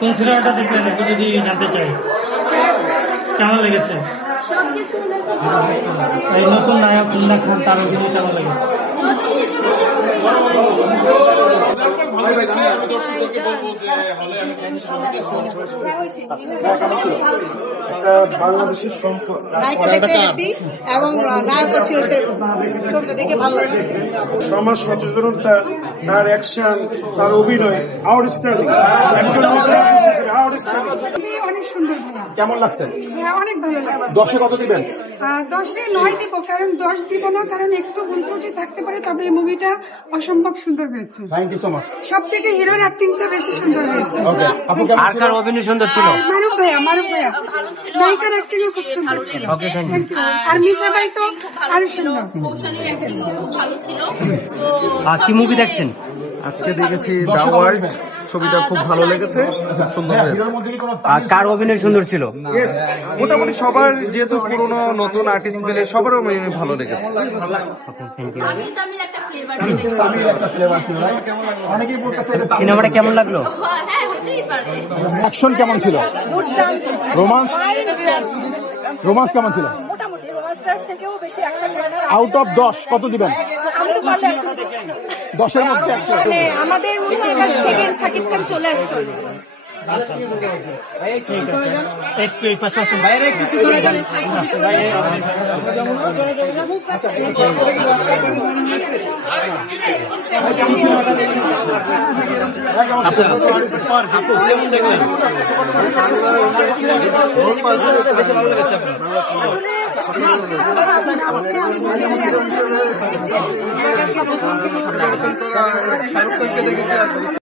কোন সিনেমাটা দেখলেন একটু যদি জানতে চাই, কেমন লেগেছে? এই নতুন নায়ক মুন্না খান, তার অভিনয় কেমন লেগেছে? বাংলাদেশের এবং নায়ক ছিল দেখে ভালো লাগছে। সমাজ সচেতনতা, তার অ্যাকশন, তার অভিনয় আউটস্ট্যান্ডিং। অনেক সুন্দর। কেমন লাগছে? অনেক ভালো লাগছে। 10-এ কত দিবেন? 10-এ 9 দিব, কারণ 10 দিব না, কারণ একটু ভুল ত্রুটি থাকতে পারে, তবে এই মুভিটা অসম্ভব সুন্দর হয়েছে। Thank you so much. সব থেকে হিরোর অ্যাক্টিংটা বেশি সুন্দর হয়েছে। আর কার অভিনয় সুন্দর ছিল? মারুফ ভাইয়া ভালো ছিল, নায়িকার অ্যাক্টিং খুব সুন্দর ছিল। আর মিশা ভাই তো আরো সুন্দর। কি মুভি দেখছেন? আজকে দেখেছি দ্য ওয়ার্ল্ড, ছবিটা খুব ভালো লেগেছে, খুব সুন্দর হয়েছে। আর কার অভিনয় সুন্দর ছিল? মোটামুটি সবার, যেহেতু পুরোনো নতুন আর্টিস্ট মিলে সবার অভিনয় ভালো লেগেছে। সিনেমাটা কেমন লাগলো? অ্যাকশন কেমন ছিল? রোমান্স কেমন ছিল? আউট অফ 10 কত দিবেন? 10-এর মধ্যে 100। আমাদের সেকেন্ড সাকিব খান চলে আসছে। একটু এই পাশে আসুন, বাইরে একটু চলে যান। আপু কেমন দেখলেন? শাহরুখ খানকে দেখেছি।